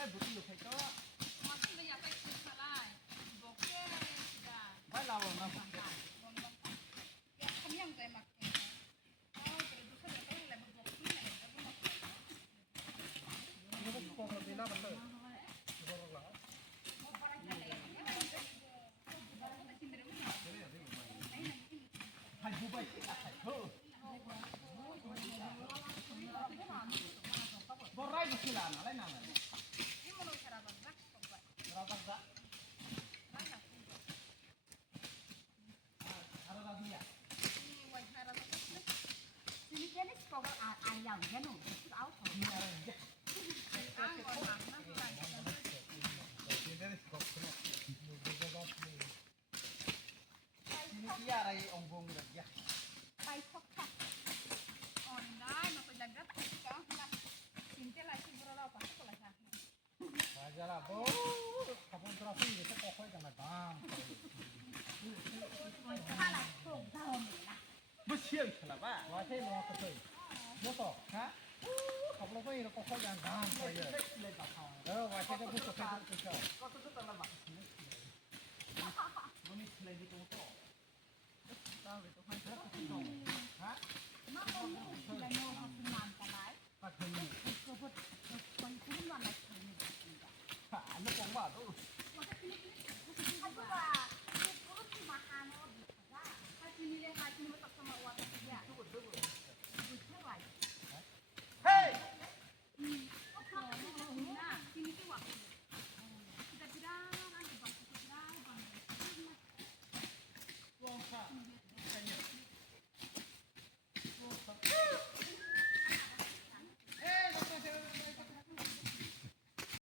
ไม่บุตรอยู่ใครก็มาที่ไม่อยากไปกินอะไรบอกแค่จ้าไม่เรามาบอกแค่แกทำยังไงมาแกอ๋อแต่ดูเขาจะต้องอะไรมาบอกที่ไหนแล้วก็มานี่ก็คงจะน่าบันเทิงบอกหรอให้ผู้ไปที่ไหนเฮ้อบ่ไรก็คืออะไรนั่นแหละนี่มันอะไรบ้างนะเราบ้างจ้ะอะไรบ้างเนี่ยวัยอะไรบ้างทีนี้แค่นี้ก็ว่าอ่านอย่างแค่หนูเอาของมีอะไรเนี่ยอ่านก่อนหลังนะทีนี้ที่อะไรองค์วงแบบนี้ไปชกค่ะอ่อนได้มาเป็นดังกับติดก็นะสิ่งที่ไรที่เราไปก็เลยค่ะอาจารย์บอกขบวนทราฟิกจะก็ค่อยกันละบ้างถ้าไรโค้งเท่านี้นะไม่เชื่อฉลาดว่าใช่รอก็เลยเมื่อต่อฮะขบวนทราฟิกเราก็ค่อยกันบ้างไปเลยว่าใช่ก็พูดกับใครก็ชอบก็ต้องตลอดมันมีเพลงที่ตัวต่อตาเลยต้องให้เขาติดต่อฮะมาคนนี้อะไรเนาะ